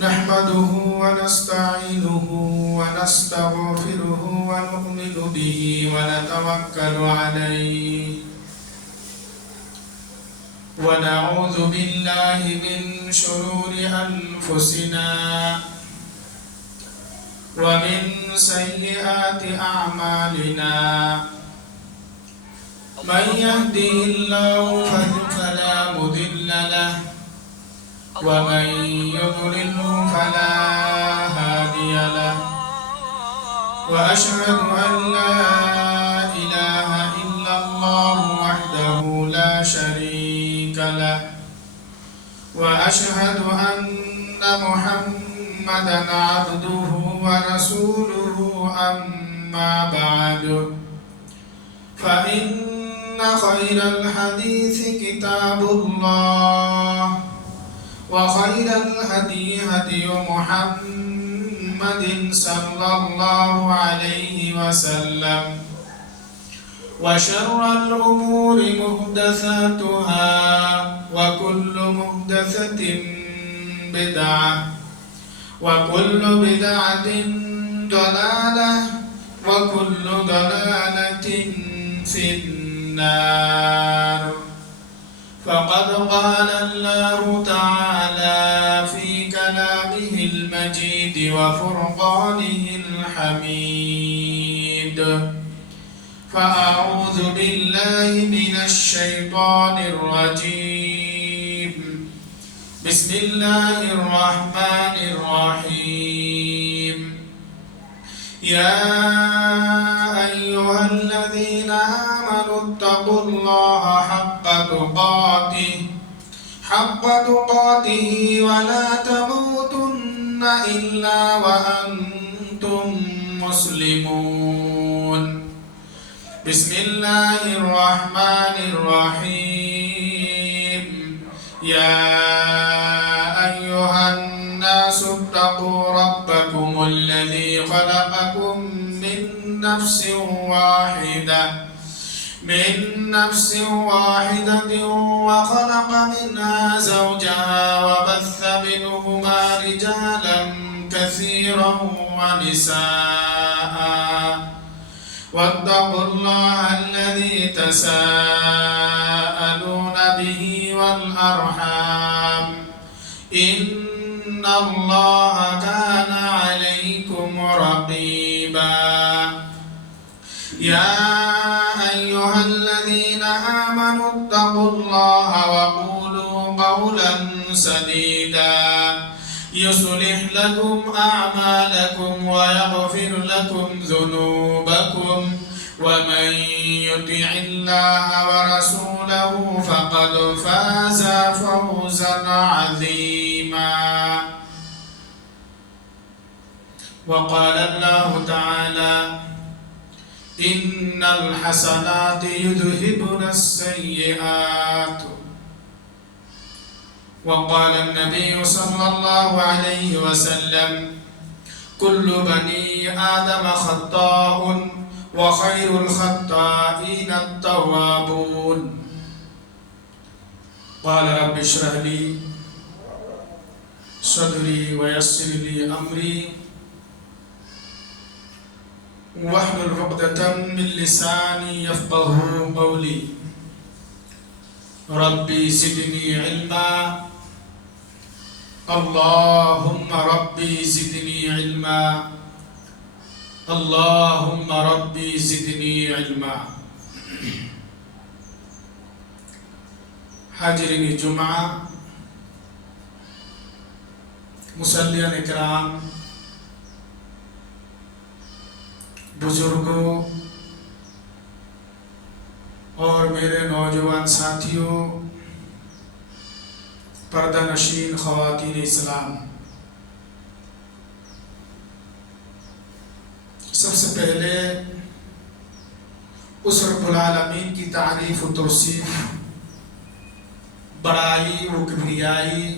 نحمده ونستعينه ونستغفره ونؤمن به ونتوكل عليه ونعوذ بالله من شرور أنفسنا ومن سيئات أعمالنا من يهده الله فلا مضل له ومن يضلل فلا هادي له وأشهد أن لا إله إلا الله وحده لا شريك له وأشهد أن محمدا عبده ورسوله أما بعد فإن خير الحديث كتاب الله وخير الهدي هدي محمد صلى الله عليه وسلم وشر الأمور محدثاتها وكل محدثة بدعة وكل بدعة ضلالة وكل ضلالة في النار فقد قال الله تعالى في كلامه المجيد وفرقانه الحميد فأعوذ بالله من الشيطان الرجيم بسم الله الرحمن الرحيم يا أيها الذين آمنوا اتقوا الله حق تقاته ولا تموتن إلا وأنتم مسلمون بسم الله الرحمن الرحيم يا أيها الناس اتقوا ربكم الذي خلقكم من نفس واحدة وخلق منها زوجها وبث منهما رجالا كثيرا ونساء واتقوا الله الذي تساءلون به والأرحام إن الله كان عليكم رقيبا يا أيها الذين آمنوا اتقوا الله وقولوا قولا سديدا يصلح لكم أعمالكم ويغفر لكم ذنوبكم ومن يطع الله ورسوله فقد فاز فوزا عظيما وقال الله تعالى إن الحسنات يذهبن السيئات وقال النبي صلى الله عليه وسلم كل بني آدم خطاء وخير الخطائين التوابون قال رب اشرح لي صدري ويسر لي أمري واحلل عقدة من لساني يفقه قولي ربي زدني علما اللهم ربي زدني علما اللهم ربي زدني علما حاضرین جمعہ مصلیان اکرام بزرگوں اور میرے نوجوان ساتھیوں پردہ نشین خواتین اسلام سب سے پہلے اس رب العالمین کی تعریف و توصیف بڑائی و کبریائی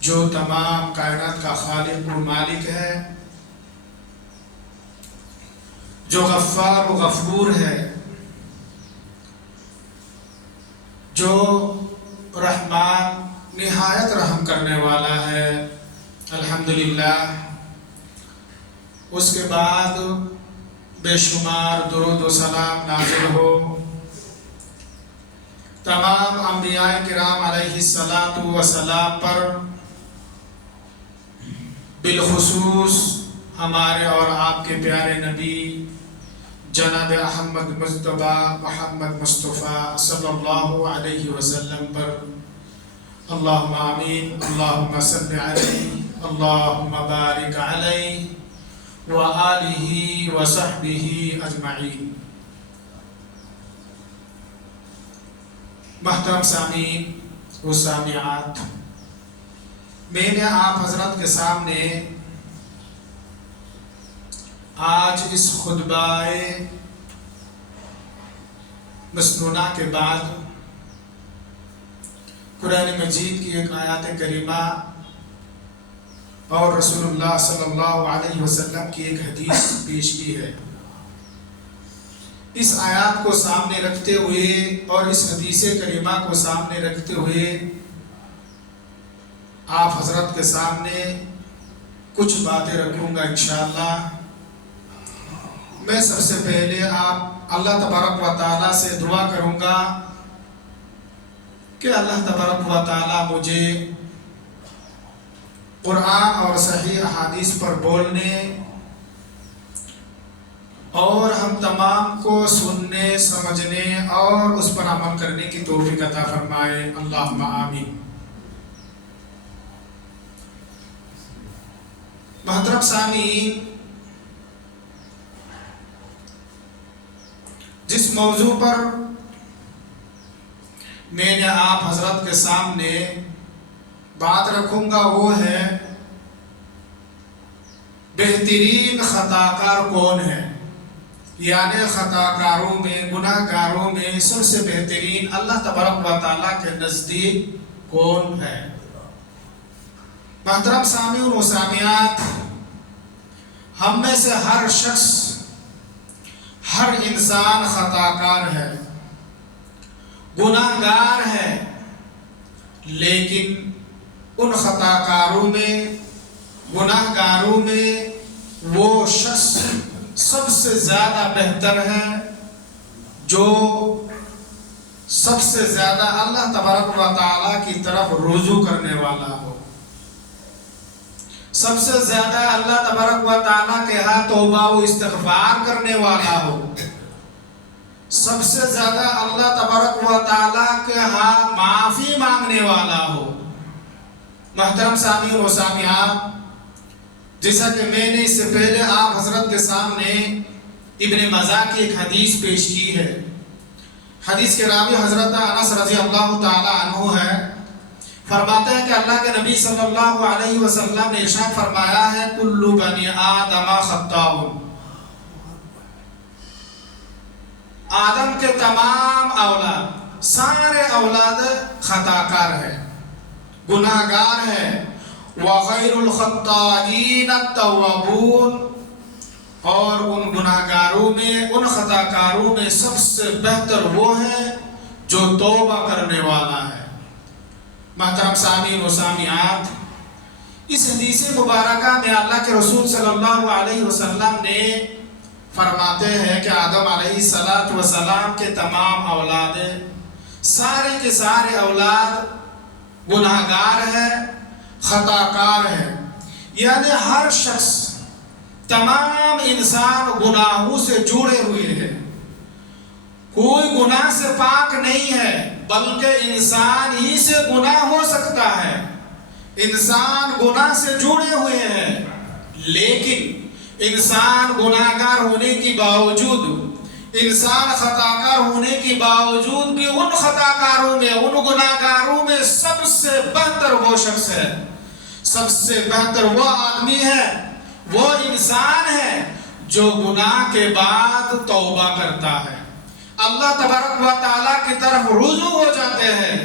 جو تمام کائنات کا خالق و مالک ہے جو غفار و غفور ہے جو رحمان نہایت رحم کرنے والا ہے۔ الحمدللہ۔ اس کے بعد بے شمار درود و سلام نازل ہو تمام انبیاء کرام علیہ الصلاۃ والسلام پر، بالخصوص ہمارے اور آپ کے پیارے نبی جناب احمد مصطفیٰ محمد مصطفیٰ صلی اللہ علیہ وسلم پر۔ اللہم آمین۔ اللہم صل علیہ، اللہم بارک علیہ وآلہ وصحبہ اجمعین۔ محترم سامعین و سامعات، میں نے آپ حضرت کے سامنے آج اس خطبہ مسنونہ کے بعد قرآن مجید کی ایک آیات کریمہ اور رسول اللہ صلی اللہ علیہ وسلم کی ایک حدیث پیش کی ہے۔ اس آیات کو سامنے رکھتے ہوئے اور اس حدیث کریمہ کو سامنے رکھتے ہوئے آپ حضرت کے سامنے کچھ باتیں رکھوں گا انشاءاللہ۔ میں سب سے پہلے آپ اللہ تبارک و تعالیٰ سے دعا کروں گا کہ اللہ تبارک و تعالیٰ مجھے قرآن اور صحیح احادیث پر بولنے اور ہم تمام کو سننے، سمجھنے اور اس پر عمل کرنے کی توفیق عطا فرمائے۔ اللہم آمین۔ محترم سامعین، جس موضوع پر میں نے آپ حضرت کے سامنے بات رکھوں گا وہ ہے بہترین خطاکار کون ہے، یعنی خطاکاروں میں، گناہ گاروں میں سب سے بہترین اللہ تبارک و تعالیٰ کے نزدیک کون ہے۔ محترم سامعین و سامعات، ہم میں سے ہر شخص، ہر انسان خطاکار ہے، گناہ گار ہے، لیکن ان خطاکاروں میں، گناہ گاروں میں وہ شخص سب سے زیادہ بہتر ہے جو سب سے زیادہ اللہ تبارک و تعالیٰ کی طرف رجوع کرنے والا ہو، سب سے زیادہ اللہ تبارک و تعالیٰ کے ہاں توبہ و استغفار کرنے والا ہو، سب سے زیادہ اللہ تبارک و تعالیٰ کے ہاں معافی مانگنے والا ہو۔ محترم سامعین و سامعات، جیسا کہ میں نے اس سے پہلے آپ حضرت کے سامنے ابن ماجہ کی ایک حدیث پیش کی ہے۔ حدیث کے راوی حضرت انس رضی اللہ تعالی عنہ ہے، فرماتے ہیں کہ اللہ کے نبی صلی اللہ علیہ وسلم نے ارشاد فرمایا ہے، کل بنی آدم خطاء، آدم کے تمام اولاد، سارے اولاد خطاکار ہیں، گناہ گار ہیں۔ وَخَيْرُ الْخَطَّائِينَ التَّوَّابُونَ، اور ان گناہ گاروں میں، ان خطاکاروں میں سب سے بہتر وہ ہے جو توبہ کرنے والا ہے۔ محترم سامعین و سامعات، اس حدیث مبارکہ میں اللہ کے رسول صلی اللہ علیہ وسلم نے فرماتے ہیں کہ آدم علیہ السلام کے تمام اولاد، سارے کے سارے اولاد گناہ گار ہیں، خطاکار ہے، یعنی ہر شخص، تمام انسان گناہوں سے جڑے ہوئے ہیں، کوئی گناہ سے پاک نہیں ہے، بلکہ انسان ہی سے گناہ ہو سکتا ہے، انسان گناہ سے جڑے ہوئے ہیں، لیکن انسان گناہگار ہونے کی باوجود، انسان خطاکار ہونے کی باوجود بھی ان خطاکاروں میں، ان گناہگاروں میں سب سے بہتر وہ شخص ہے، سب سے بہتر وہ آدمی ہے، وہ انسان ہے جو گناہ کے بعد توبہ کرتا ہے، اللہ تبارک و تعالیٰ کی طرف رجوع ہو جاتے ہیں،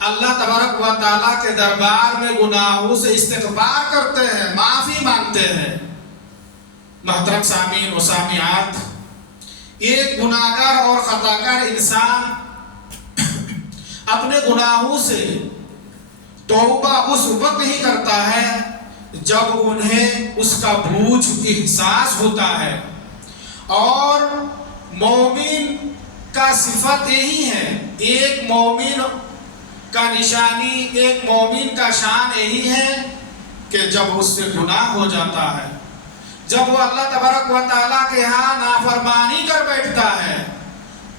اللہ تبارک و تعالیٰ کے دربار میں گناہوں سے استغفار کرتے ہیں، معافی مانگتے ہیں۔ محترم سامعین و سامعات، ایک گناہگار اور خطاکار انسان اپنے گناہوں سے توبہ اس وقت ہی کرتا ہے جب انہیں اس کا بوجھ احساس ہوتا ہے. اور مومن کا صفت یہی ہے، ایک مومن کا نشانی، ایک مومن کا شان یہی ہے کہ جب اس سے گناہ ہو جاتا ہے، جب وہ اللہ تبارک و تعالیٰ کے ہاں نافرمانی کر بیٹھتا ہے،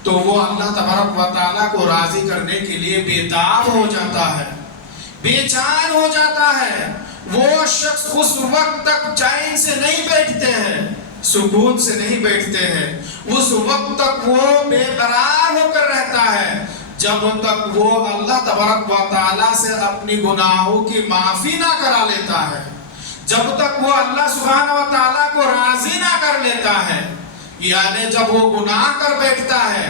تو وہ اللہ تبارک و تعالیٰ کو راضی کرنے کے لیے بےتاب ہو جاتا ہے، بے چین ہو جاتا ہے. وہ شخص اس وقت تک چین سے نہیں بیٹھتے ہیں، سکون سے نہیں بیٹھتے ہیں. اس وقت تک وہ بے قرار ہو کر رہتا ہے جب تک وہ اللہ تبارک و تعالیٰ سے اپنی گناہوں کی معافی نہ کرا لیتا ہے، جب تک وہ اللہ سبحانہ و تعالیٰ کو راضی نہ کر لیتا ہے. یعنی جب وہ گناہ کر بیٹھتا ہے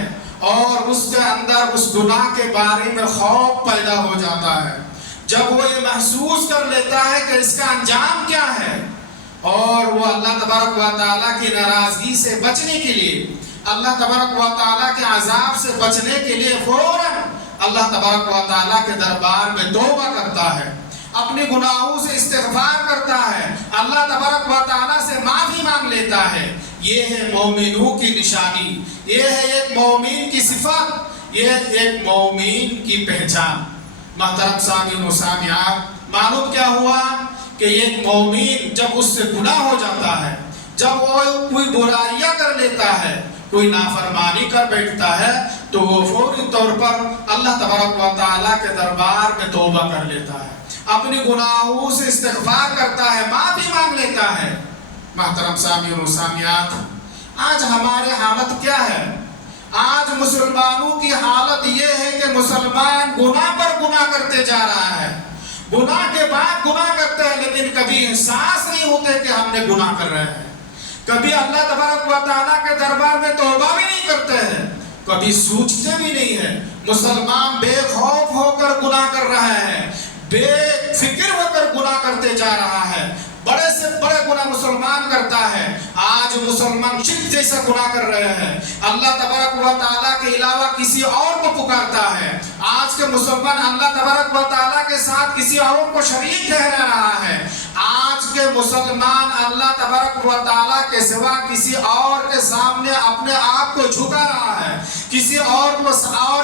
اور اس کے اندر اس گناہ کے بارے میں خوف پیدا ہو جاتا ہے، جب وہ یہ محسوس کر لیتا ہے کہ اس کا انجام کیا ہے، اور وہ اللہ تبارک و تعالیٰ کی ناراضگی سے بچنے کے لیے، اللہ تبارک و تعالیٰ کے عذاب سے بچنے کے لیے فوراً اللہ تبارک و تعالیٰ کے دربار میں توبہ کرتا ہے، اپنے گناہوں سے استغفار کرتا ہے، اللہ تبارک و تعالیٰ سے معافی مانگ لیتا ہے. یہ ہے مومنوں کی نشانی، یہ ہے ایک مومن کی صفت، یہ ایک مومن کی پہچان. محترم سامعین و سامعات، معلوم کیا ہوا کہ ایک مومن جب اس سے گناہ ہو جاتا ہے، جب وہ کوئی برائیاں کر لیتا ہے، کوئی نافرمانی کر بیٹھتا ہے، تو وہ فوری طور پر اللہ تبارک و تعالیٰ کے دربار میں توبہ کر لیتا ہے، اپنے گناہوں سے استغفار کرتا ہے، معافی مانگ لیتا ہے. محترم سامعین و سامعات، آج ہماری حالت کیا ہے؟ آج مسلمانوں کی حالت یہ ہے کہ مسلمان گناہ پر گناہ کرتے جا رہا ہے، گناہ کے بعد گناہ کرتے ہیں، لیکن کبھی احساس نہیں ہوتے کہ ہم نے گناہ کر رہے ہیں. کبھی اللہ تبارک و تعالیٰ کے دربار میں توبہ بھی نہیں کرتے ہیں، کبھی سوچتے بھی نہیں ہیں. مسلمان بے خوف ہو کر گناہ کر رہا ہے، بے فکر ہو کر گناہ کرتے جا رہا ہے. بڑے سے بڑے گناہ مسلمان کرتا ہے. آج مسلمان شرک جیسا گناہ کر رہے ہیں، اللہ تبارک و تعالیٰ کے علاوہ کسی اور کو پکارتا ہے. آج کے مسلمان اللہ تبارک و تعالیٰ کے ساتھ کسی اور کو شریک ٹھہرا رہا ہے. آج کے مسلمان اللہ تبارک و تعالیٰ کے سوا کسی اور کے سامنے اپنے آپ کو جھکا رہا ہے، کسی اور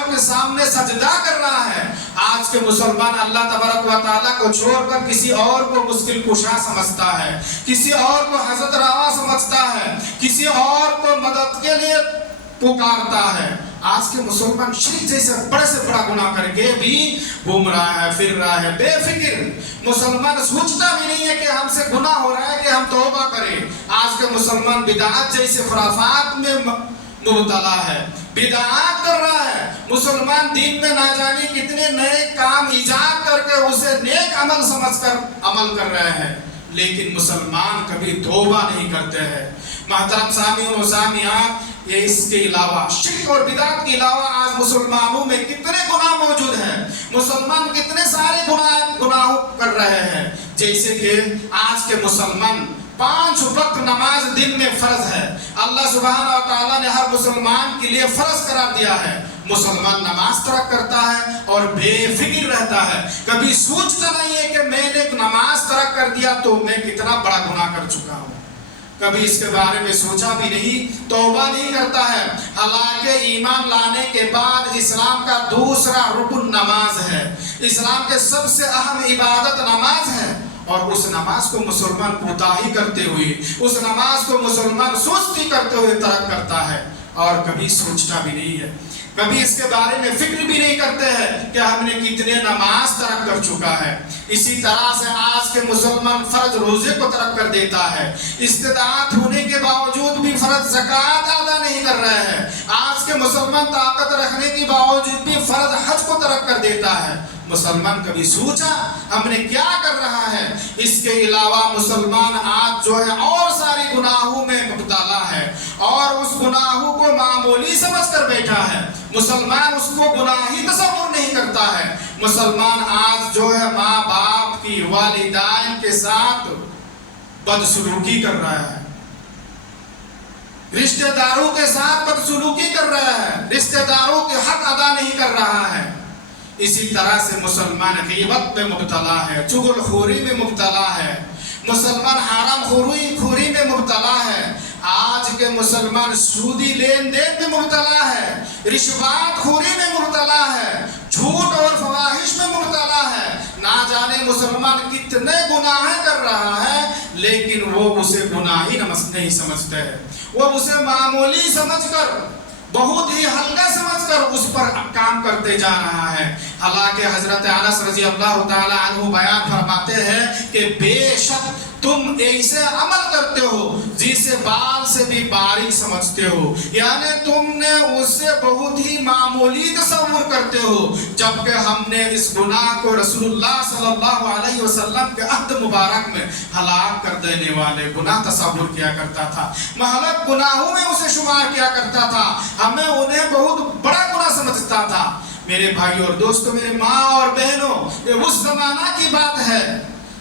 کے سامنے سجدہ کر رہا ہے. آج کے مسلمان اللہ تبارک و تعالیٰ کو چھوڑ کر کسی اور کو مشکل کشا سمجھتا ہے، کسی اور کو حضرت روا سمجھتا ہے، کسی اور کو مدد کے لیے پکارتا ہے. آج کے مسلمان شرک جیسے بڑے سے بڑا گناہ کر کے بھی گھوم رہا ہے، پھر رہا ہے بے فکر. مسلمان سوچتا بھی نہیں ہے کہ ہم سے گناہ ہو رہا ہے کہ ہم توبہ کریں. آج کے مسلمان بدعات جیسے خرافات میں مبتلا ہے، بدعات کر رہا ہے. مسلمان دین میں نہ جانے کتنے نئے کام ایجاد کر کے اسے نیک عمل سمجھ کر عمل کر رہے ہیں، لیکن مسلمان کبھی توبہ نہیں کرتے ہیں. محترم سامعین و سامعات، یہ اس کے علاوہ شرک اور بدعت کے علاوہ آج مسلمانوں میں کتنے گناہ موجود ہیں. مسلمان کتنے سارے گناہ کر رہے ہیں. جیسے کہ آج کے مسلمان 5 وقت نماز دن میں فرض ہے، اللہ سبحانہ و تعالیٰ نے ہر مسلمان کے لیے فرض قرار دیا ہے. مسلمان نماز ترک کرتا ہے اور بے فکر رہتا ہے، کبھی سوچتا نہیں ہے کہ میں نے نماز ترک کر دیا تو میں کتنا بڑا گناہ کر چکا ہوں. کبھی اس کے بارے میں سوچا بھی نہیں، توبہ نہیں کرتا ہے. حالانکہ ایمان لانے کے بعد اسلام کا دوسرا رکن نماز ہے، اسلام کے سب سے اہم عبادت نماز ہے. اور اس نماز کو مسلمان کوتاہی کرتے ہوئے، اس نماز کو مسلمان سستی کرتے ہوئے ترک کرتا ہے، اور کبھی سوچتا بھی نہیں ہے، کبھی اس کے بارے میں فکر بھی نہیں کرتے ہیں کہ ہم نے کتنے نماز ترک کر چکا ہے. اسی طرح سے آج کے مسلمان فرض روزے کو ترک کر دیتا ہے، استطاعت ہونے کے باوجود بھی فرض زکوٰۃ ادا نہیں کر رہے ہیں. آج کے مسلمان طاقت رکھنے کے باوجود بھی فرض حج کو ترک کر دیتا ہے. مسلمان کبھی سوچا ہم نے کیا کر رہا ہے؟ اس کے علاوہ مسلمان آج جو ہے اور ساری گناہوں میں مبتلا ہے، اور اس گناہوں کو معمولی سمجھ کر بیٹھا ہے. مسلمان اس کو گناہی تصور نہیں کرتا ہے. مسلمان آج جو ہے ماں باپ کی، والدین کے ساتھ بدسلوکی کر رہا ہے، رشتہ داروں کے ساتھ بدسلوکی کر رہا ہے، رشتہ داروں کے حق ادا نہیں کر رہا ہے. اسی طرح سے مسلمان غیبت میں مبتلا ہے، چغل خوری میں مبتلا ہے، مسلمان حرام خوری میں مبتلا ہے، آج کے مسلمان سودی لین دین میں مبتلا ہے، رشوت خوری میں مبتلا ہے، جھوٹ اور فواحش میں مبتلا ہے، نہ جانے مسلمان کتنے گناہ کر رہا ہے، لیکن وہ اسے گناہ ہی نہیں سمجھتے ہیں، وہ اسے معمولی سمجھ کر، بہت ہی ہلکا سمجھ کر اس پر کام کرتے جا رہا ہے۔ حالانکہ حضرت انس رضی اللہ تعالی عنہ بیان فرماتے ہیں کہ بے شک تم ایسے عمل کرتے ہو جسے بال سے بھی باریک سمجھتے ہو، یعنی تم نے اس سے بہت ہی معمولی تصور کرتے ہو، جبکہ ہم نے اس گناہ کو رسول اللہ صلی اللہ علیہ وسلم کے عہد مبارک میں ہلاک کر دینے والے گناہ تصور کیا کرتا تھا، مہلک گناہوں میں اسے شمار کیا کرتا تھا، ہمیں انہیں بہت بڑا گناہ سمجھتا تھا۔ میرے بھائی اور دوستو، میرے ماں اور بہنوں، یہ اس زمانہ کی بات ہے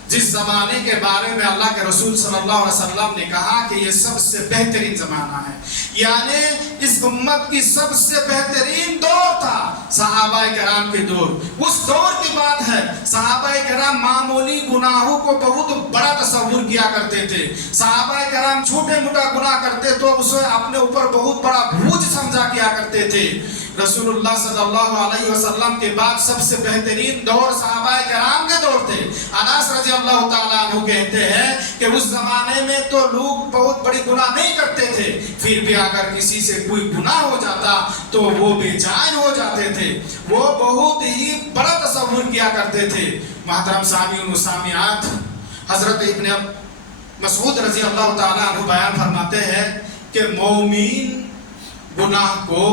جس زمانے کے بارے میں اللہ کے رسول صلی اللہ علیہ وسلم نے کہا کہ یہ سب سے بہترین زمانہ ہے، یعنی اس امت کی سب سے بہترین دور تھا صحابہ کرام کے دور۔ اس دور کی بات ہے، صحابہ کرام معمولی گناہوں کو بہت بڑا تصور کیا کرتے تھے، صحابہ کرام چھوٹے موٹا گناہ کرتے تو اسے اپنے اوپر بہت بڑا بوجھ سمجھا کیا کرتے تھے۔ رسول اللہ صلی اللہ علیہ وسلم کے بعد سب سے بہترین دور صحابہ کرام کے دور تھے۔ انس رضی اللہ تعالیٰ عنہ کہتے ہیں کہ اس زمانے میں تو لوگ بہت بڑی گناہ نہیں کرتے تھے، پھر بھی اگر کسی سے کوئی گناہ ہو جاتا تو وہ بے چین ہو جاتے تھے، وہ بہت ہی بڑا تصور کیا کرتے تھے۔ محترم سامعین و سامعات، حضرت ابن مسعود رضی اللہ تعالیٰ عنہ بیان فرماتے ہیں کہ مومن گناہ کو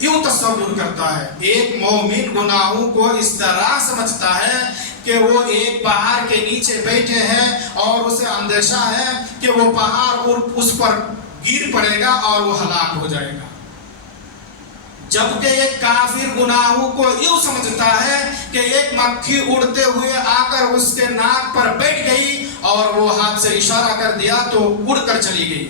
یوں تصور کرتا ہے، ایک مومن گناہوں کو اس طرح سمجھتا ہے کہ وہ ایک پہاڑ کے نیچے بیٹھے ہیں اور اسے اندیشہ ہے کہ وہ پہاڑ اس پر گر پڑے گا اور وہ ہلاک ہو جائے گا، جبکہ ایک کافر گناہوں کو یوں سمجھتا ہے کہ ایک مکھی اڑتے ہوئے آ کر اس کے ناک پر بیٹھ گئی اور وہ ہاتھ سے اشارہ کر دیا تو اڑ کر چلی گئی۔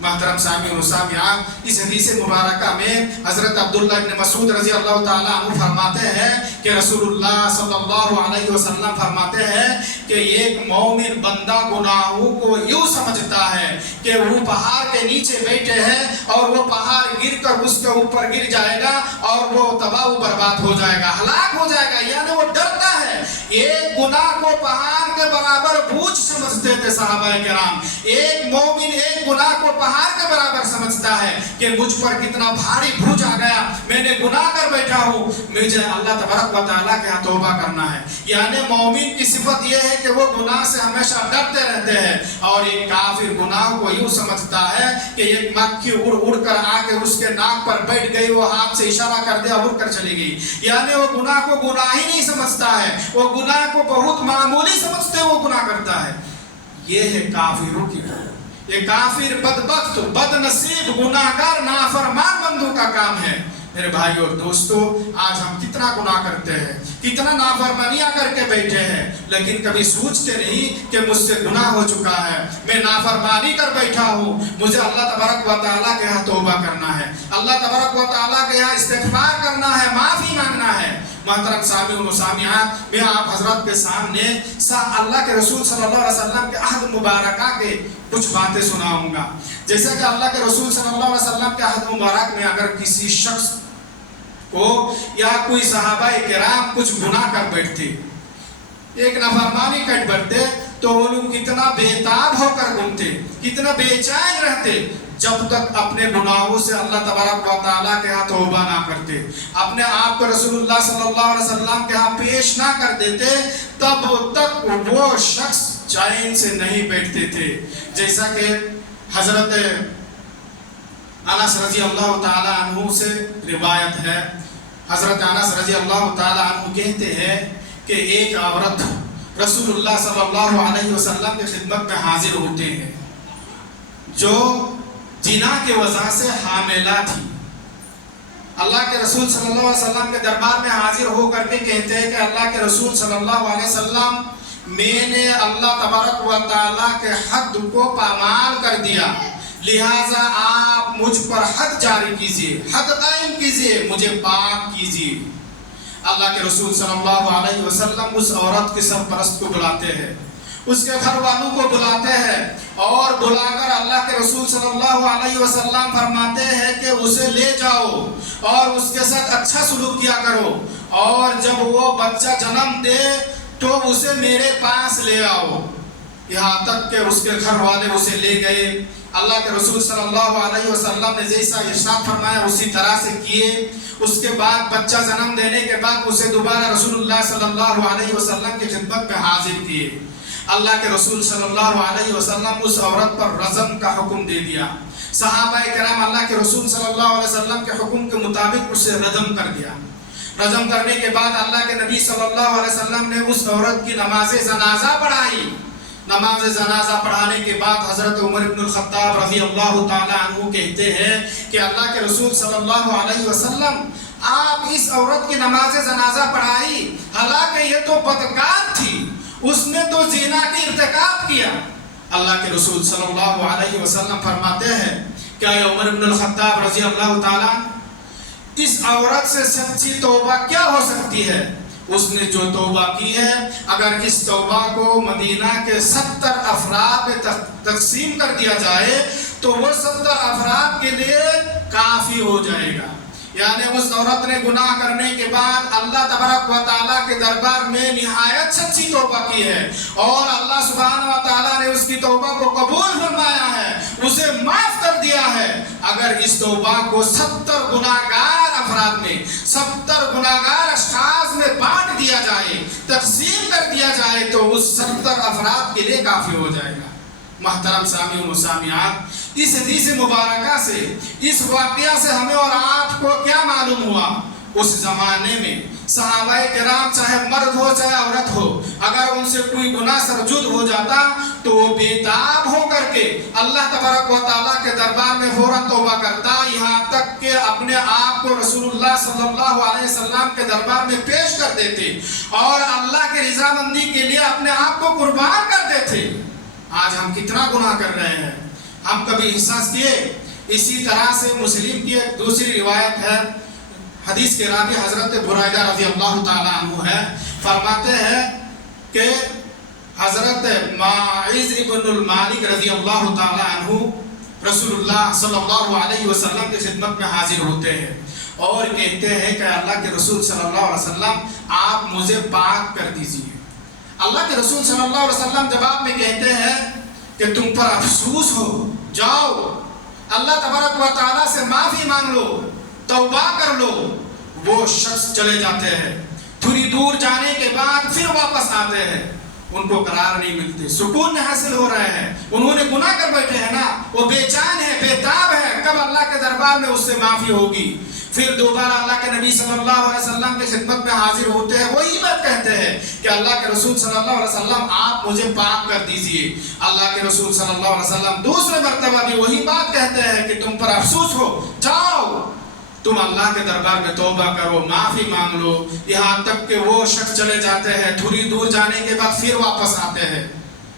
محترم سامعین و سامعات، اس حدیث مبارکہ میں حضرت عبداللہ ابن مسعود رضی اللہ تعالیٰ عنہ فرماتے ہیں کہ رسول اللہ صلی اللہ علیہ وسلم فرماتے ہیں کہ ایک مومن بندہ گناہوں کو یوں سمجھتا ہے کہ وہ پہاڑ کے نیچے بیٹھے ہیں اور وہ پہاڑ گر کر اس کے اوپر گر جائے گا اور وہ تباہ و برباد ہو جائے گا، ہلاک ہو جائے گا، یعنی وہ ڈرتا ہے۔ ایک گناہ کو پہاڑ کے برابر بوجھ سمجھتے تھے صحابہ کرام، ایک مومن ایک گناہ کو پہاڑ کے برابر سمجھتا ہے کہ مجھ پر کتنا بھاری بوجھ آ گیا، میں نے گناہ کر بیٹھا ہوں، مجھے اللہ تبارک و تعالیٰ کے ہاں توبہ کرنا ہے۔ یعنی مومن کی صفت یہ ہے کہ وہ گناہ سے ہمیشہ ڈرتے رہتے ہیں، اور ایک کافر گناہ کو یوں سمجھتا ہے کہ ایک مکھی اڑ کر آ کے اس کے ناک پر بیٹھ گئی، وہ ہاتھ سے اشارہ کر دیا اڑ کر چلی گئی، یعنی وہ گناہ کو گناہ ہی نہیں سمجھتا ہے، وہ گناہ کو بہت معمولی سمجھتے وہ گناہ کرتا ہے۔ یہ ہے کافروں کی بات، یہ کافر بدبخت بد نصیب گناہگار نافرمان بندوں کا کام ہے۔ میرے بھائی اور دوستو، آج ہم کتنا گناہ کرتے ہیں، کتنا نافرمانیاں کر کے بیٹھے ہیں، لیکن کبھی سوچتے نہیں کہ مجھ سے گناہ ہو چکا ہے، میں نافرمانی کر بیٹھا ہوں، مجھے اللہ تبارک و تعالیٰ کے ہاں توبہ کرنا ہے، اللہ تبارک و تعالیٰ کے ہاں استغفار کرنا ہے، معافی مانگنا ہے۔ محترم سامعین و سامعات، میں آپ حضرات کے سامنے اللہ کے رسول صلی اللہ علیہ وسلم کے عہد مبارکہ کے کچھ باتیں سناؤں گا۔ جیسا کہ اللہ کے رسول صلی اللہ علیہ وسلم کے عہد مبارک میں اگر کسی شخص کو یا کوئی صحابہ کرام کچھ گناہ کر بیٹھتے، ایک نافرمانی کر بیٹھتے، تو وہ لوگ کتنا بےتاب ہو کر گھومتے، کتنا بے چین رہتے، جب تک اپنے گناہوں سے اللہ تبارک و تعالیٰ کے ہاں توبہ نہ کرتے، اپنے آپ کو رسول اللہ صلی اللہ علیہ وسلم کے ہاں پیش نہ کر دیتے، تب تک وہ شخص چین سے نہیں بیٹھتے تھے۔ جیسا کہ حضرت انس رضی اللہ تعالیٰ عنہ سے روایت ہے، حضرت انس رضی اللہ تعالیٰ عنہ کہتے ہیں کہ ایک عورت رسول اللہ صلی اللہ علیہ وسلم کی خدمت میں حاضر ہوتے ہیں جو جنا کی وجہ سے حاملہ تھی۔ اللہ کے رسول صلی اللہ علیہ وسلم کے دربار میں حاضر ہو کر کے کہتے ہیں کہ اللہ کے رسول صلی اللہ علیہ وسلم، میں نے اللہ تبارک و تعالیٰ کے حد کو پامال کر دیا، لہٰذا آپ مجھ پر حد جاری کیجئے، حد قائم کیجئے، مجھے پاک کیجئے۔ اللہ کے رسول صلی اللہ علیہ وسلم اس عورت کے سرپرست کو بلاتے ہیں، اس کے گھر والوں کو بلاتے ہیں، اور بلا کر اللہ کے رسول صلی اللہ علیہ وسلم فرماتے ہیں کہ اسے لے جاؤ اور اس کے ساتھ اچھا سلوک کیا کرو، اور جب وہ بچہ جنم دے تو اسے میرے پاس لے آؤ۔ یہاں تک کہ اس کے گھر والے اسے لے گئے۔ اللہ کے رسول صلی اللہ علیہ وسلم نے جیسا ارشاد فرمایا اسی طرح سے کیے۔ اس کے بعد بچہ جنم دینے کے بعد اسے دوبارہ رسول اللہ صلی اللہ علیہ وسلم کی خدمت میں حاضر کیے۔ اللہ کے رسول صلی اللہ علیہ وسلم اس عورت پر رجم کا حکم دے دیا۔ صحابہ کرام اللہ کے رسول صلی اللہ علیہ وسلم کے حکم کے مطابق اسے رجم کر دیا۔ رجم کرنے کے بعد اللہ کے نبی صلی اللہ علیہ وسلم نے اس عورت کی نماز جنازہ پڑھائی۔ نماز جنازہ پڑھانے کے بعد حضرت عمر بن الخطاب رضی اللہ تعالی عنہ کہتے ہیں کہ اللہ کے رسول صلی اللہ علیہ وسلم آپ اس عورت کی نماز جنازہ پڑھائی، حالانکہ یہ تو بدکار تھی، اس نے تو زنا کی ارتکاب کیا۔ اللہ کے رسول صلی اللہ علیہ وسلم فرماتے ہیں کہ اے عمر بن الخطاب رضی اللہ تعالیٰ، اس عورت سے سچی توبہ کیا ہو سکتی ہے؟ اس نے جو توبہ کی ہے، اگر اس توبہ کو مدینہ کے 70 افراد میں تقسیم کر دیا جائے تو وہ 70 افراد کے لیے کافی ہو جائے گا۔ یعنی اس عورت نے گناہ کرنے کے بعد اللہ تبارک و تعالیٰ کے دربار میں نہایت سچی توبہ کی ہے، اور اللہ سبحانہ و تعالیٰ نے اس کی توبہ کو قبول فرمایا ہے، اسے معاف کر دیا ہے۔ اگر اس توبہ کو 70 گناہگار افراد میں، 70 گناہگار اشخاص میں بانٹ دیا جائے، تقسیم کر دیا جائے تو اس 70 افراد کے لیے کافی ہو جائے گا۔ محترم سامعین و سامعات، اس حدیث مبارکہ سے، اس واقعہ سے ہمیں اور آپ کو کیا معلوم ہوا؟ اس زمانے میں صحابہ کرام چاہے مرد ہو چاہے عورت ہو، اگر ان سے کوئی گناہ سرزد ہو جاتا تو وہ بےتاب ہو کر کے اللہ تبارک و تعالیٰ کے دربار میں فوراً توبہ کرتا، یہاں تک کہ اپنے آپ کو رسول اللہ صلی اللہ علیہ وسلم کے دربار میں پیش کر دیتے اور اللہ کے رضامندی کے لیے اپنے آپ کو قربان کر دیتے۔ آج ہم کتنا گناہ کر رہے ہیں، ہم کبھی احساس کیے؟ اسی طرح سے مسلم کی ایک دوسری روایت ہے، حدیث کے راوی حضرت بریدہ رضی اللہ تعالیٰ عنہ ہے، فرماتے ہیں کہ حضرت ماعز ابن المالک رضی اللہ تعالیٰ عنہ رسول اللہ صلی اللہ علیہ وسلم کی خدمت میں حاضر ہوتے ہیں اور کہتے ہیں کہ اللہ کے رسول صلی اللہ علیہ وسلم آپ مجھے پاک کر دیجیے۔ اللہ کے رسول صلی اللہ علیہ وسلم جواب میں کہتے ہیں کہ تم پر افسوس ہو، جاؤ اللہ تبارک و تعالیٰ سے معافی مانگ لو، توبہ کر لو۔ وہ شخص چلے جاتے ہیں، تھوڑی دور جانے کے بعد پھر واپس آتے ہیں، ان کو قرار نہیں ملتے، سکون نہیں حاصل ہو رہے ہیں، انہوں نے گناہ کر بیٹھے ہیں نا، وہ بے چین ہے، بے تاب ہے، کب اللہ کے دربار میں اس سے معافی ہوگی۔ پھر دوبارہ اللہ کے نبی صلی اللہ علیہ وسلم کی خدمت میں حاضر ہوتے ہیں، وہی بات کہتے ہیں کہ اللہ کے رسول صلی اللہ علیہ وسلم آپ مجھے پاک کر دیجئے۔ اللہ کے رسول صلی اللہ علیہ وسلم دوسرے مرتبہ بھی وہی بات کہتے ہیں کہ تم پر افسوس ہو، جاؤ تم اللہ کے دربار میں توبہ کرو، معافی مانگ لو۔ یہاں تک کہ وہ شخص چلے جاتے ہیں، تھوڑی دور جانے کے بعد پھر واپس آتے ہیں،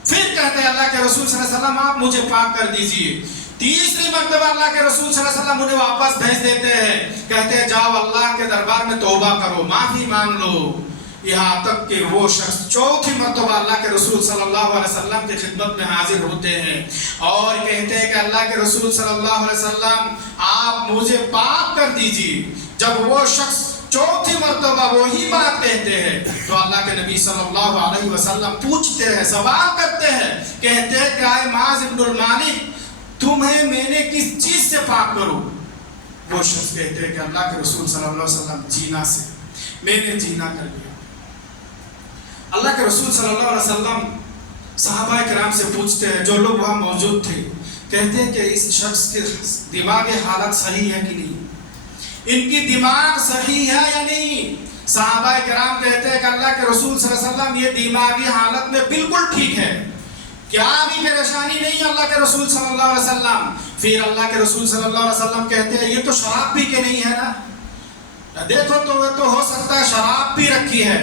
پھر کہتے ہیں اللہ کے رسول صلی اللہ علیہ وسلم آپ مجھے پاک کر دیجئے۔ تیسری مرتبہ اللہ کے رسول صلی اللہ علیہ وسلم انہیں واپس بھیج دیتے ہیں، کہتے ہیں جاؤ اللہ کے دربار میں توبہ کرو، معافی مانگ لو۔ یہاں تک کہ وہ شخص چوتھی مرتبہ اللہ کے رسول صلی اللہ علیہ وسلم کی خدمت میں حاضر ہوتے ہیں اور کہتے ہیں کہ اللہ کے رسول صلی اللہ علیہ وسلم آپ مجھے پاک کر دیجئے۔ جب وہ شخص چوتھی مرتبہ وہی بات کہتے ہیں تو اللہ کے نبی صلی اللہ علیہ وسلم پوچھتے ہیں، سوال کرتے ہیں، کہتے ہیں کہ اے معاذ ابن المالک تمہیں میں نے کس چیز سے پاک کروں؟ وہ شخص کہتے ہیں کہ اللہ کے رسول صلی اللہ علیہ وسلم جینا سے، میں نے جینا کر لیا۔ اللہ کے رسول صلی اللہ علیہ وسلم صحابہ کرام سے پوچھتے ہیں، جو لوگ وہاں موجود تھے، کہتے ہیں کہ اس شخص کی دماغی حالت صحیح ہے کہ نہیں، ان کی دماغ صحیح ہے یا نہیں؟ صحابہ کرام کہتے ہیں کہ اللہ کے رسول صلی اللہ علیہ وسلم یہ دماغی حالت میں بالکل ٹھیک ہے، کیا بھی پریشانی نہیں ہے اللہ کے رسول صلی اللہ علیہ وسلم؟ پھر اللہ کے رسول صلی اللہ علیہ وسلم کہتے ہیں یہ تو شراب پی کے نہیں ہے نا، دیکھو تو ہو سکتا ہے شراب پی رکھی ہے۔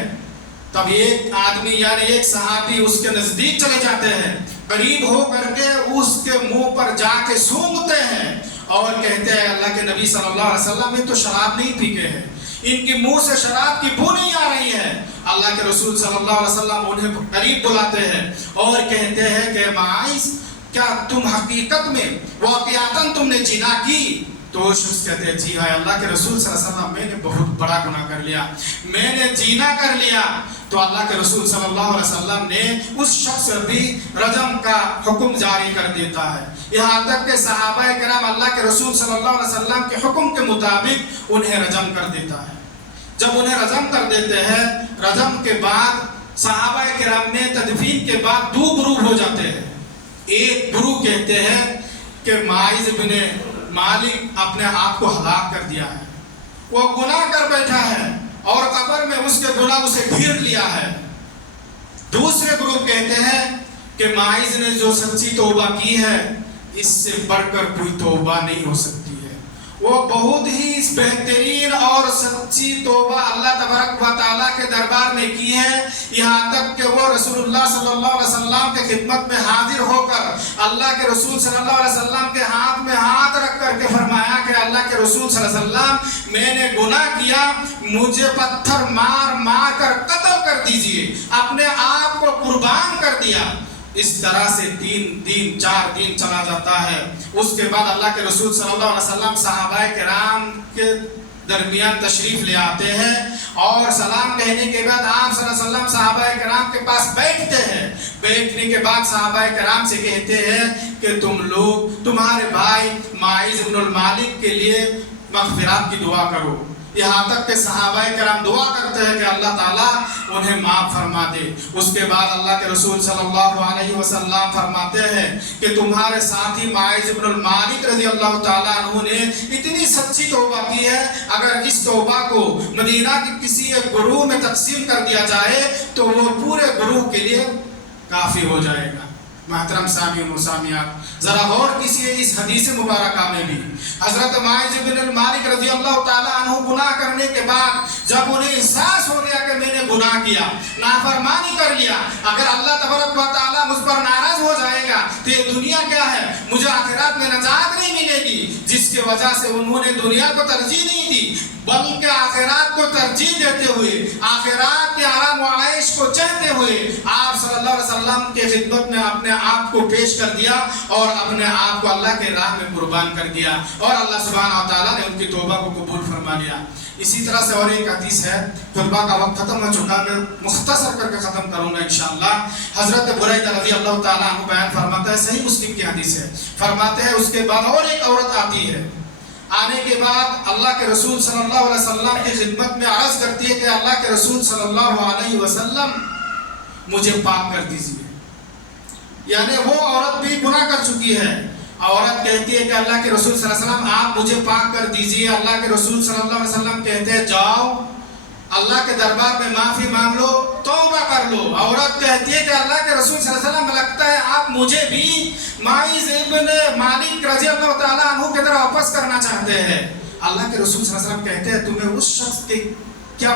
تب ایک آدمی یعنی ایک صحابی اس کے نزدیک چلے جاتے ہیں، قریب ہو کر کے اس کے منہ پر جا کے سونگتے ہیں اور کہتے ہیں اللہ کے نبی صلی اللہ علیہ وسلم یہ تو شراب نہیں پی کے ہے، ان کے منہ سے شراب کی بو نہیں آ رہی ہے۔ اللہ کے رسول صلی اللہ علیہ وسلم انہیں قریب بلاتے ہیں اور کہتے ہیں کہ معاذ کیا تم حقیقت میں واقعاتاً تم نے زنا کی؟ تو وہ شخص کہتے ہیں جی ہاں اللہ کے رسول صلی اللہ علیہ وسلم میں نے بہت بڑا گناہ کر لیا، میں نے زنا کر لیا۔ تو اللہ کے رسول صلی اللہ علیہ وسلم نے اس شخص پر بھی رجم کا حکم جاری کر دیتا ہے، یہاں تک کہ صحابہ کرام اللہ کے رسول صلی اللہ علیہ وسلم کے حکم کے مطابق انہیں رجم کر دیتا ہے۔ جب انہیں رجم کر دیتے ہیں، رجم کے بعد صحابہ کرام میں تدفین کے بعد دو گروہ ہو جاتے ہیں۔ ایک گروہ کہتے ہیں کہ معاذ بن مالک اپنے آپ کو ہلاک کر دیا ہے، وہ گناہ کر بیٹھا ہے اور قبر میں اس کے گناہ اسے گھیر لیا ہے۔ دوسرے گروہ کہتے ہیں کہ معاذ نے جو سچی توبہ کی ہے اس سے بڑھ کر کوئی توبہ نہیں ہو سکتی ہے، وہ بہت ہی بہترین اور سچی توبہ اللہ تبارک و تعالیٰ کے دربار میں کی ہے، یہاں تک کہ وہ رسول اللہ صلی اللہ علیہ وسلم کے خدمت میں حاضر ہو کر اللہ کے رسول صلی اللہ علیہ وسلم کے ہاتھ میں ہاتھ رکھ کر کے فرمایا کہ اللہ کے رسول صلی اللہ علیہ وسلم میں نے گناہ کیا، مجھے پتھر مار مار کر قتل کر دیجئے، اپنے آپ کو قربان کر دیا۔ اس طرح سے 3 دن 4 دن چلا جاتا ہے۔ اس کے بعد اللہ کے رسول صلی اللہ علیہ وسلم صحابہ کرام کے درمیان تشریف لے آتے ہیں اور سلام کہنے کے بعد آپ صلی اللہ علیہ وسلم صحابہ کرام کے پاس بیٹھتے ہیں۔ بیٹھنے کے بعد صحابہ کرام سے کہتے ہیں کہ تم لوگ تمہارے بھائی معاذ بن المالک کے لیے مغفرات کی دعا کرو، یہاں تک کہ صحابہ کرام دعا کرتے ہیں کہ اللہ تعالیٰ انہیں معاف فرما دے۔ اس کے بعد اللہ کے رسول صلی اللہ علیہ وسلم فرماتے ہیں کہ تمہارے ساتھی معاذ بن المالک رضی اللہ تعالیٰ عنہ نے اتنی سچی توبہ کی ہے، اگر اس توبہ کو مدینہ کے کسی ایک گروہ میں تقسیم کر دیا جائے تو وہ پورے گروہ کے لیے کافی ہو جائے گا۔ محترم سامعین و سامعات، ذرا غور کیجیے اس حدیث مبارکہ میں بھی حضرت معاذ بن المالک رضی اللہ تعالیٰ عنہ گناہ کرنے کے بعد جب انہیں احساس ہو گیا کہ میں نے گناہ کیا، نافرمانی کر لیا، اگر اللہ تبارک و تعالیٰ مجھ پر ناراض ہو جائے گا تو یہ دنیا کیا ہے، مجھے آخرات میں نجات نہیں ملے گی، جس کی وجہ سے انہوں نے دنیا کو ترجیح نہیں دی بلکہ آخرات کو ترجیح دیتے ہوئے، آخرات کے آرام و عیش کو چاہتے ہوئے آپ صلی اللہ علیہ وسلم کے خدمت میں اپنے آپ کو پیش کر دیا اور اپنے آپ کو اللہ کے راہ میں قربان کر دیا، اور اللہ سبحانہ و تعالیٰ نے ان کی توبہ کو قبول فرما لیا۔ اسی طرح سے اور ایک حدیث ہے، خطبہ کا وقت ختم ہو چکا، میں مختصر کر کے ختم کروں گا انشاءاللہ۔ حضرت بریدہ رضی اللہ تعالیٰ عنہ بیان فرماتا ہے، صحیح مسلم کی حدیث ہے، فرماتے ہیں اس کے بعد اور ایک عورت آتی ہے، آنے کے بعد اللہ کے رسول صلی اللہ علیہ وسلم کی خدمت میں عرض کرتی ہے کہ اللہ کے رسول صلی اللہ علیہ وسلم مجھے پاک کر دیجیے، یعنی وہ عورت بھی گناہ کر چکی ہے، عورت کہتی ہے کہ اللہ کے رسول صلی اللہ علیہ وسلم آپ مجھے پاک کر دیجیے، اللہ کے رسول صلی اللہ علیہ وسلم کہتے ہیں جاؤ اللہ کے دربار میں معافی مانگ لو، توبہ کر لو۔ عورت کہتی ہے کہ اللہ کے رسول صلی اللہ علیہ وسلم لگتا ہے آپ مجھے بھی معاذ بن مالک رضی اللہ تعالیٰ عنہ کی طرح واپس کرنا چاہتے ہیں۔ اللہ کے رسول صلی اللہ علیہ وسلم کہتے ہیں تمہیں اس شخص کے کیا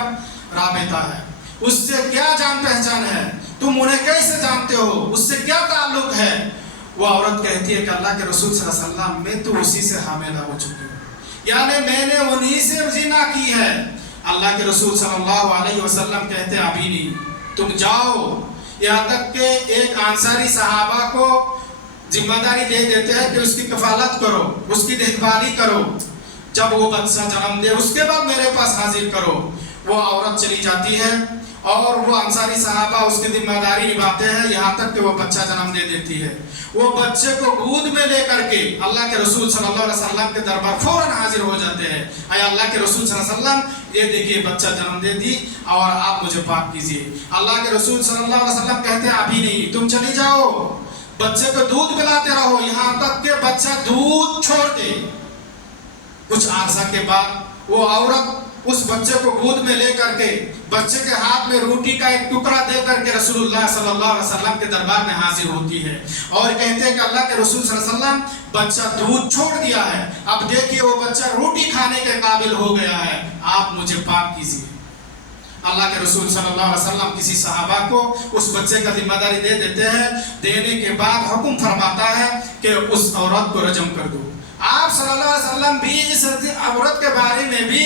رابطہ ہے، اس سے کیا جان پہچان ہے، تم انہیں کیسے جانتے ہو، اس سے کیا تعلق ہے؟ وہ عورت کہتی ہے کہ اللہ کے رسول صلی اللہ علیہ وسلم میں تو اسی سے حاملہ ہو چکی ہوں، یعنی میں نے انہی سے زنا کی ہے۔ اللہ کے رسول صلی اللہ علیہ وسلم کہتے ہیں ابھی نہیں، تم جاؤ، یہاں تک کہ ایک انصاری صحابہ کو ذمہ داری دے دیتے ہیں کہ اس کی کفالت کرو، اس کی دیکھ بھالی کرو، جب وہ بچہ جنم دے اس کے بعد میرے پاس حاضر کرو۔ وہ عورت چلی جاتی ہے اور وہ انصاری صحابہ اس کی ذمہ داری نبھاتے ہیں، یہاں تک کہ وہ بچہ جنم دے دیتی ہے۔ وہ بچے کو گود میں لے کر کے اللہ کے رسول صلی اللہ علیہ وسلم کے دربار فوراً حاضر ہو جاتے ہیں، اے اللہ کے رسول صلی اللہ علیہ وسلم یہ دیکھیے بچہ جنم دے دی اور آپ مجھے پاک کیجیے۔ اللہ کے رسول صلی اللہ علیہ وسلم کہتے ہیں ابھی نہیں، تم چلی جاؤ، بچے کو دودھ پلاتے رہو یہاں تک کہ بچہ دودھ چھوڑ دے۔ کچھ عرصہ کے بعد وہ عورت اس بچے کو گود میں لے کر کے بچے کے ہاتھ میں روٹی کا ایک ٹکڑا دے کر کے رسول اللہ صلی اللہ علیہ وسلم کے دربار میں حاضر ہوتی ہے اور کہتے ہیں کہ اللہ کے رسول صلی اللہ علیہ وسلم بچہ دودھ چھوڑ دیا ہے، اب دیکھیے وہ بچہ روٹی کھانے کے قابل ہو گیا ہے، آپ مجھے پاک کیجیے۔ اللہ کے رسول صلی اللہ علیہ وسلم کسی صحابہ کو اس بچے کا ذمہ داری دے دیتے ہیں، دینے کے بعد حکم فرماتا ہے کہ اس عورت کو رجم کر دو۔ آپ صلی اللہ علیہ وسلم بھی اس عورت کے بارے میں بھی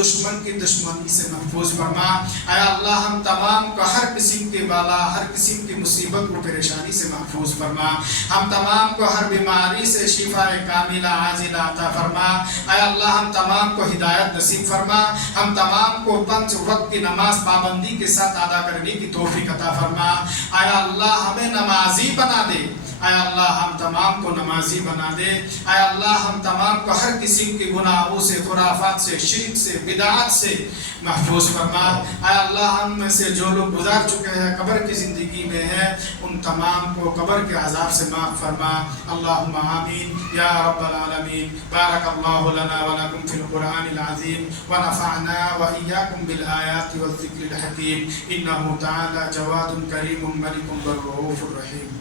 دشمن کی دشمنی سے محفوظ فرما۔ اے اللہ ہم تمام کو ہر قسم کے بالا، ہر قسم کی مصیبت و پریشانی سے محفوظ فرما۔ ہم تمام کو ہر بیماری سے شفا کاملہ عاجلہ عطا فرما۔ اے اللہ ہم تمام کو ہدایت نصیب فرما۔ ہم تمام کو 5 وقت کی نماز پابندی کے ساتھ ادا کرنے کی توفیق عطا فرما۔ اے اللہ ہمیں نمازی بنا دے۔ اے اللہ ہم تمام کو نمازی بنا دے۔ اے اللہ ہم تمام کو ہر قسم کے گناہوں سے، خرافات سے، شرک سے، بدعات سے محفوظ فرما۔ اے اللہ ہم میں سے جو لوگ گزار چکے ہیں، قبر کی زندگی میں ہیں، ان تمام کو قبر کے عذاب سے معاف فرما۔ اللہم آمین یا رب العالمین۔ بارک اللہ لنا ولکم فی القرآن العظیم ونفعنا وإیاکم بالآیات والذکر الحکیم۔ انہ تعالی جواد کریم ملک بر رؤوف الرحیم۔